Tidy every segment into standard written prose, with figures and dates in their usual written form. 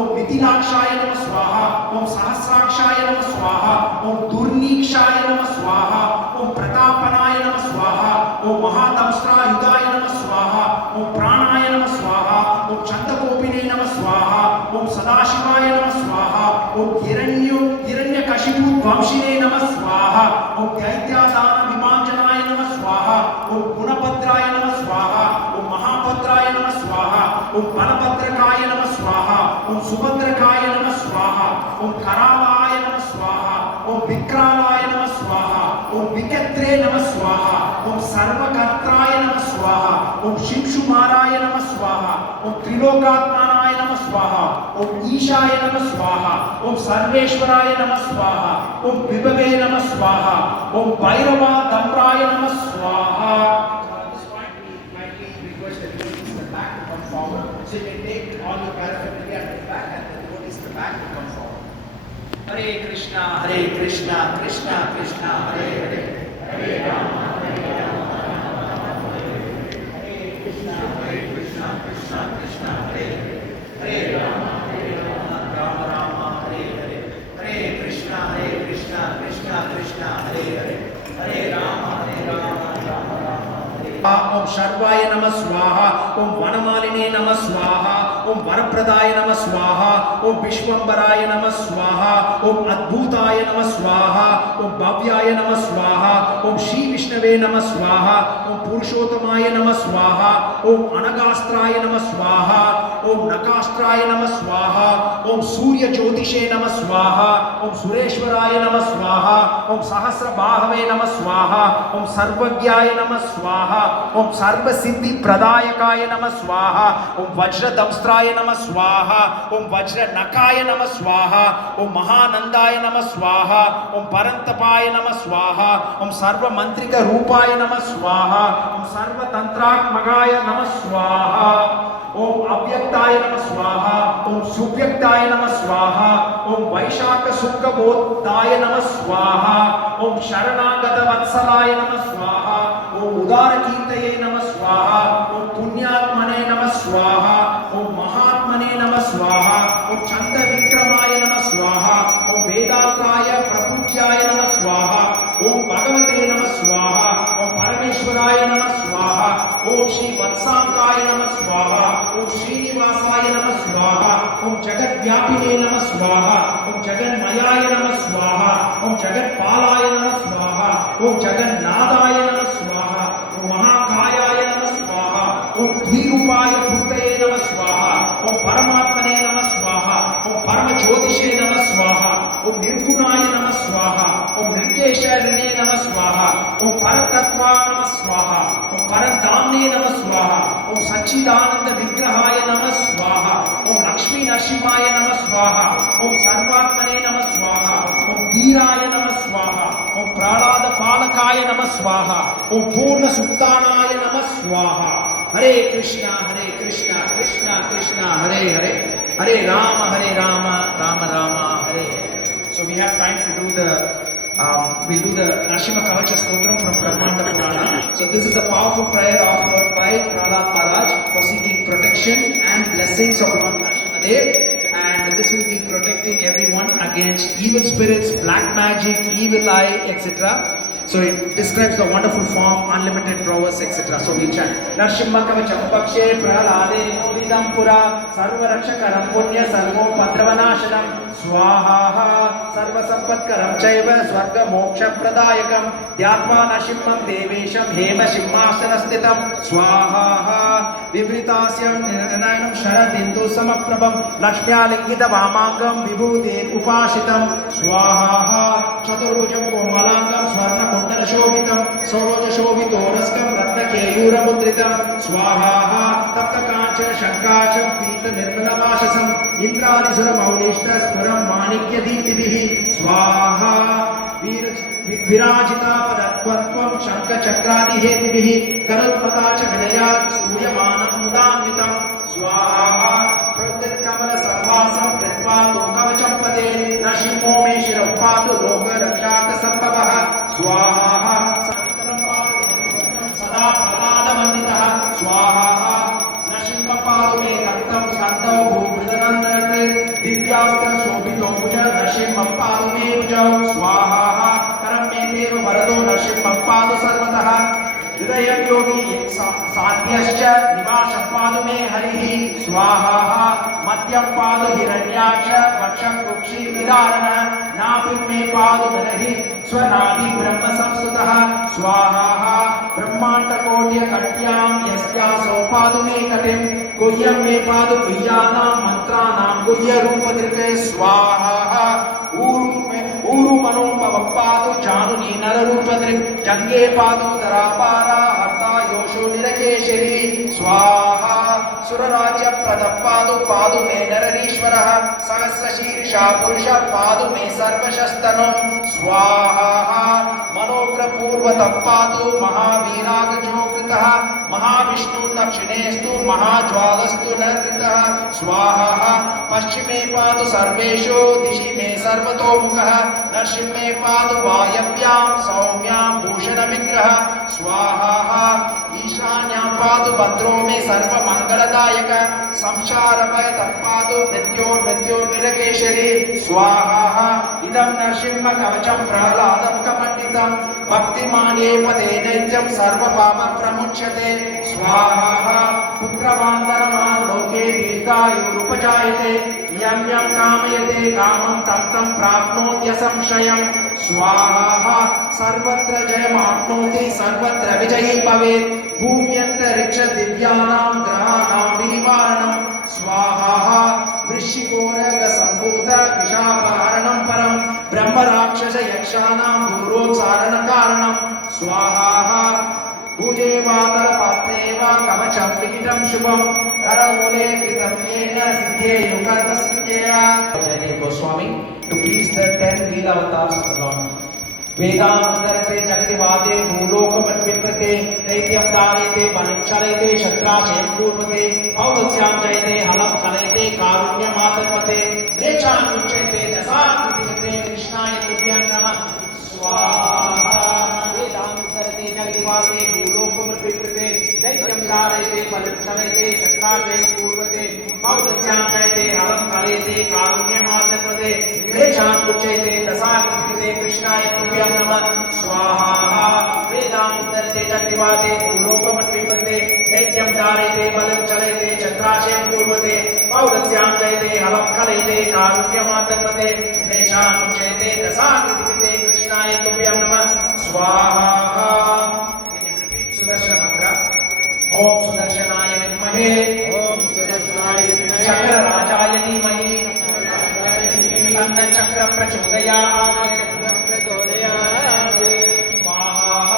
ओम मिथिलाक्षाय नमः स्वाहा, ओम सहस्राक्षाय नमः स्वाहा, ओम दुर्नीक्षाय नमः स्वाहा, ओम प्रतापनाय नमः स्वाहा, ओम महादंष्ट्रायुधाय नमः स्वाहा, ओम प्राणाय नमः स्वाहा, ओम चंद्रकोपिने नमः स्वाहा, ओम सदाशिवाय नमः स्वाहा, ओम हिरण्यकशिपु वंशिने नमः स्वाहा, ओम दैत्यादान विमांजनाय नमः स्वाहा, ओम गुणभद्राय नमः स्वाहा, ओम महाभद्राय नमः स्वाहा, ओम बलभद्रकाय नमः स्वाहा, ओम सुभद्रकाय नमः स्वाहा, ओम करालाय नमः स्वाहा, ओम विक्रालाय नमः स्वाहा, ओम विकत्रे नमः स्वाहा, ओम सर्वकर्त्राय नमः स्वाहा, ओम शिवशुमाराय नमः स्वाहा, ओम त्रिलोकात्मानाय नमः स्वाहा, ओम ईशाय नमः स्वाहा, ओम सर्वेश्वराय नमः स्वाहा, ओम विभवे नमः स्वाहा, ओम भैरवा दम्राय नमः स्वाहा. So you can take all your paraphernalia at the back and then notice the back to come forward. Hare Krishna, Krishna Krishna, Hare Hare, Hare Rama, Hare Krishna, Krishna Krishna, Hare Hare, Hare Rama, Rama Rama, Hare Hare, Hare Krishna, Krishna Krishna, Hare Hare, Hare Rama, ओम शर्वाय नमः स्वाहा, ओम वनमालिने नमः स्वाहा, ओम वरप्रदाय नमः स्वाहा, ओम विश्वंभराय नमः स्वाहा, ओम अद्भुताय नमः स्वाहा, ओम भव्याय नमः स्वाहा, ओम श्री विष्णवे नमः स्वाहा, ओम पुरुषोत्तमाय नमः स्वाहा, ओम अनगास्त्राय नमः स्वाहा, ओम नकास्त्राय नमः स्वाहा, ओम सूर्य ज्योतिषे नमः स्वाहा, ओम सुरेश्वराय नमः स्वाहा, ओम सहस्रबाहवे नमः स्वाहा, ओम सर्वज्ञाय नमः स्वाहा, ओम सर्वसिद्धि प्रदायकाय नमः स्वाहा, ओम वज्रदंष्ट्राय नमः स्वाहा, ओम वज्रनकाय नमः स्वाहा, ओम महानंदाय नमः स्वाहा, ओम परंतपाय नमः स्वाहा, ओम सर्वमंत्रिक रूपाय नमः स्वाहा, ओम सर्वतंत्रात्मकाय नमः स्वाहा, ओम अव्यक्ताय नमः स्वाहा, ओम सुव्यक्ताय नमः स्वाहा, ओम वैशाख शुक्ल बोधाय नमः स्वाहा, ओम शरणागत वत्सलाय नमः स्वाहा, ओम उदार कीर्तये नमः स्वाहा, ओम पुण्यात्मने नमः स्वाहा, ओम महात्मने नमः स्वाहा, ओम चंद विक्रमाय नमः स्वाहा, ओम वेदात्राय प्रपूज्याय नमः स्वाहा, ओम भगवते नमः स्वाहा, ओम परमेश्वराय नमः स्वाहा, ओम श्री वत्सांगाय नमः स्वाहा, ओम श्रीनिवासाय नमः स्वाहा, ओम जगद्व्यापिने नमः स्वाहा, ओम जगन्मयाय नमः स्वाहा, ओम जगत्पालाय नमः स्वाहा, ओम जगन्नाथाय नमः स्वाहा, ओम महाकायाय नमः स्वाहा, ओम द्विरूपाय भूतये नमः स्वाहा, ओम परमात्मने नमः स्वाहा, ओम परम ज्योतिषे नमः स्वाहा, ओम निर्गुणाय नमः स्वाहा, ओम निर्गेशरणे नमः स्वाहा, ओम परतत्वा नमः स्वाहा, ओम परधामने नमः स्वाहा, ओम सच्चिदानंद विग्रहाय नमः स्वाहा, ओम लक्ष्मी नरसिंहाय नमः स्वाहा, ओम सर्वात्मने नमः स्वाहा, ओम धीराय नमः स्वाहा, ओम प्रहलाद पालकाय नमः स्वाहा, ओम पूर्ण सुक्तानाय नमः स्वाहा. हरे कृष्णा कृष्णा कृष्णा हरे हरे, हरे Ram Ram Ram Hare Hare. So we have time to do the we'll do the Narasimha Kavacha Stotram from Brahmanda Purana. So this is a powerful prayer offered by Prahlad Maharaj for seeking protection and blessings of Lord Narasimhadev, and this will be protecting everyone against evil spirits, black magic, evil eye, etc. So it describes the wonderful form, unlimited prowess, etc. So we chant. Narasimha Kavacham Pakshe Prahlade Nodidam Pura Sarva Rakshakaram Punya Sarvo Padravanashanam Swaha Sarva Sampatkaram Chaiva Swarga Moksha Pradayakam Dhyatva Narasimham Devesham Hema Simhasanastitam Swaha Vivritasyam Niranayanam Sharadindu Samaprabham Lakshmyalingita Vamangam Vibhude Upashitam Swaha Chaturbhujam Komalangam Swarna Kundala Shobhitam Soroja Shobhito Raskam Ratna Keyura Mudritam Swaha Tapta Kancha Shankacham Pita Nirmala Vashasam Indradi Sura Maulishta Spuram Manikya Deeptibihi Swaha Virajita Padatvatvam Shanka Chakradi Hetibihi Karutpata Chavinaya Suryamanam Mudanvitam Swaha Pratit Kamala Sarvasam Pritvato Kavacham Pade Nashimo Me Shirapatu Loka Rakshata Sambhavaha Swaha Sada Pralada Vanditaha Swaha Nashimapadu Me Kaktam Skandau Bhumridanandarakrit Divyastra शोभितो भुज नरसिंहं पातु मे भुजौ स्वाहा करं मे देव वरदो नरसिंहं पातु सर्वतः हृदयं योगी साध्यश्च निवासं पातु मे हरिः स्वाहा मध्यं पातु हिरण्याक्ष वक्षं कुक्षि विदारण नाभिं मे पातु बलहि स्वनाभि ब्रह्म संस्तुतः स्वाहा ब्रह्माण्डकोट्यकट्यां यस्यासो पातु मे कटिं गुह्यं मे पातु गुह्यानां मन्त्राणां गुह्यरूपदृक् स्वाहा ऊरु मनोपवप्पादु जानुनी नररूपदृक् जंगे पादु धरापारा हर्ता योषो निरकेशरी स्वाहा सुरराज्य प्रदप्पादु पादु मे नररीश्वरः सहस्रशीर्षा पुरुष पादु मे सर्वशस्तनो स्वाहा मनोग्रपूर्वतप्पादु महावीरागजोकृतः महाविष्णु दक्षिणेस्तु महाज्वालस्तु नर्तः स्वाहा पश्चिमे पादु सर्वेषु दिशि मे सर्वतोमुखः नरसिंहे पादु वायव्यां सौम्यां भूषणविग्रह स्वाहा ईशान्यां पादु भद्रो मे सर्वमङ्गलदायक संसारभय तत्पादु मृत्योर्निरकेशरी स्वाहा इदं नरसिंह कवचं प्रह्लादं कमण्डितं भक्तिमान्ये पते नैत्यं सर्वपापप्रमुच्यते स्वाहा पुत्रवान्दरमान् लोके दीर्घायुरुपजायते यं यं कामयते कामं तं तं प्राप्नोत्यसंशयं स्वाहा सर्वत्र जयमाप्नोति सर्वत्र विजयी भवेत् भूम्यन्तरिक्ष दिव्यानां ग्रहाणां विनिवारणं स्वाहा वृश्चिकोरगसम्भूत विशापहरणं परं ब्रह्मराक्षस यक्षाणां दूरोत्सारणकारणं स्वाहा भुजे वातरपात्रे वा कवचं विकिटं शुभं करमूले कृतं येन सिद्धेयु कर्मसिद्ध्यया Jaydev Goswami to please the 10 real avatars of the Lord. वेदान्तरते जगतिवादे भूलोकमन्विप्रते दैत्यं धारयते बलिच्छलयते शत्राशयं पूर्वते औदस्यां जयते हलं कलयते कारुण्यमातन्वते नेचान्मुच्यते दशाकृतिगते कृष्णाय तुभ्यं नमः स्वाहा वेदान्तरते जगतिवादे भूलोकमन्विप्रते दैत्यं धारयते बलिच्छलयते शत्राशयं पूर्वते औदस्यां जयते हलं कलयते कारुण्यमातन्वते नेचान्मुच्यते दशाकृतिगते कृष्णाय तुभ्यं नमः स्वाहा वेदान्तरते जगतिवादे भूलोकमन्विप्रते दैत्यं धारयते बलं चलयते छत्राशयं पूर्वते पौरस्यां जयते हलं कलयते कारुण्यमातन्वते नेचान्मुच्यते दशाकृतिगते कृष्णाय तुभ्यं नमः स्वाहा सुदर्शन मंत्र ओम सुदर्शनाय विद्महे चक्रराजाय धीमहि तन्नः चक्रं प्रचोदयात् स्वाहा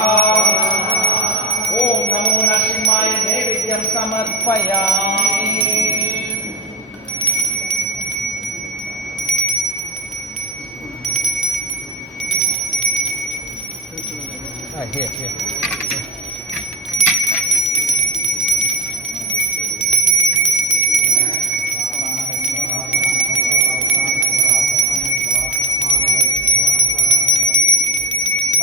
ओम नमो नरसिंहाय नैवेद्यं समर्पयामि Here.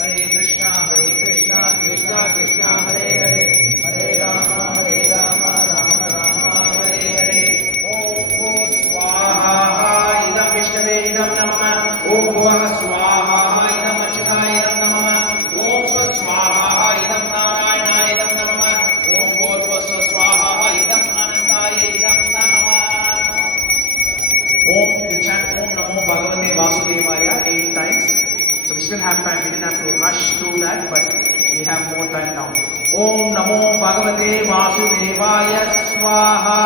Hare Krishna Krishna Krishna Hare Hare Hare Rama Rama Rama Hare Hare Om Bhut Swaha Idam Vishnave Idam Namah Om Bhuva Swaha Idam Achyutaya Idam Namah Om Swa Swaha Idam Narayana Idam Namah Om Bhut Swaha Idam Anandaya Idam Namah Om we chant Om Namo Bhagavate Vasudevaya 8 times. So we still have time. We didn't have to rush through that, but we have more time now. Om Namo Bhagavate Vasudevaya Swaha.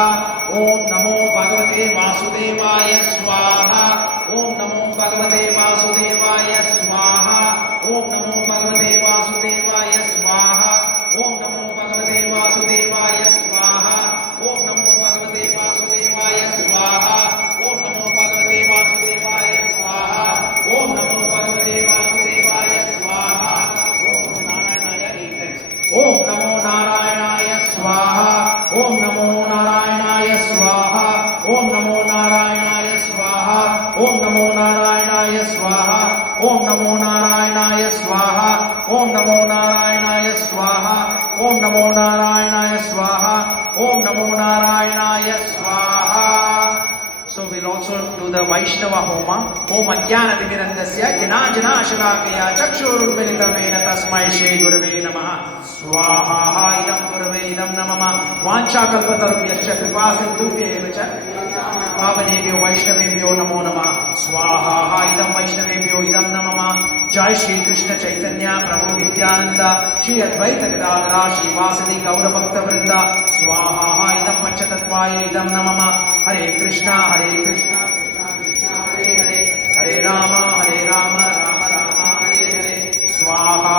Om Namo Bhagavate Vasudevaya Swaha. Om Namo Bhagavate Vasudevaya Swaha. Om Namo Bhagavate Vasudevaya Swaha. Om Namo Bhagavate Vasudevaya Swaha. Om Namo Bhagavate Vasudevaya Swaha. Om Namo Bhagavate Vasudevaya Swaha. Om Namo Bhagavate Vasudevaya Swaha. Om Namo Narayana Swaha. Om Namo Narayana Swaha. Om Namo Narayana Swaha. Om Namo Narayana Swaha. Om Namo Narayana Swaha. Om Namo Narayana Swaha. Om Namo Narayana Swaha. Om Namo Narayana Swaha. So we'll also also do the Vaishnava Homa. Om Ajnanatimirandasya Jnanashakaya Chakshurunmilitamena Tasmai Shri Gurave Namaha. Swaha idam Gurave idam namama. Vanchakalpatarubhyascha Kripasindhubhyeva cha Pavanebhyo Vaishnavebhyo Namo Namah. Swaha idam Vaishnavebhyo idam namama. Jai Shri Krishna Chaitanya Prabhu Nityananda Shri Advaita Gadadhara Shri Vasadi Gaura Bhakta Vrinda. Swaha idam Panchatatvaya idam namama. Hare Krishna Hare Krishna Krishna Krishna Hare Hare Hare Rama Rama Rama Hare Hare. Swaha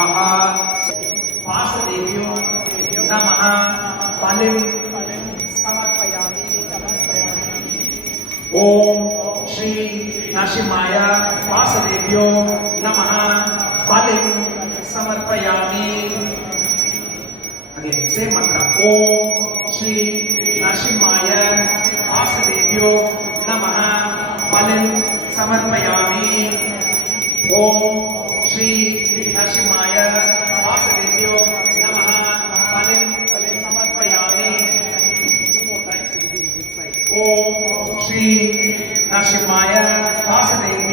Vasudevyo Namaha. Palim Om Shri Nashimaya Vasudevyo Namaha. Palim Samarpayami. Again, same mantra. Om Shri Nashimaya Vasudevyo Namaha. Palim Samarpayami. Om Shri Nashimaya Vasudevyo Namaha. Palim Samarpayami. Two more times. Om Shri Nashimaya Vasudevyo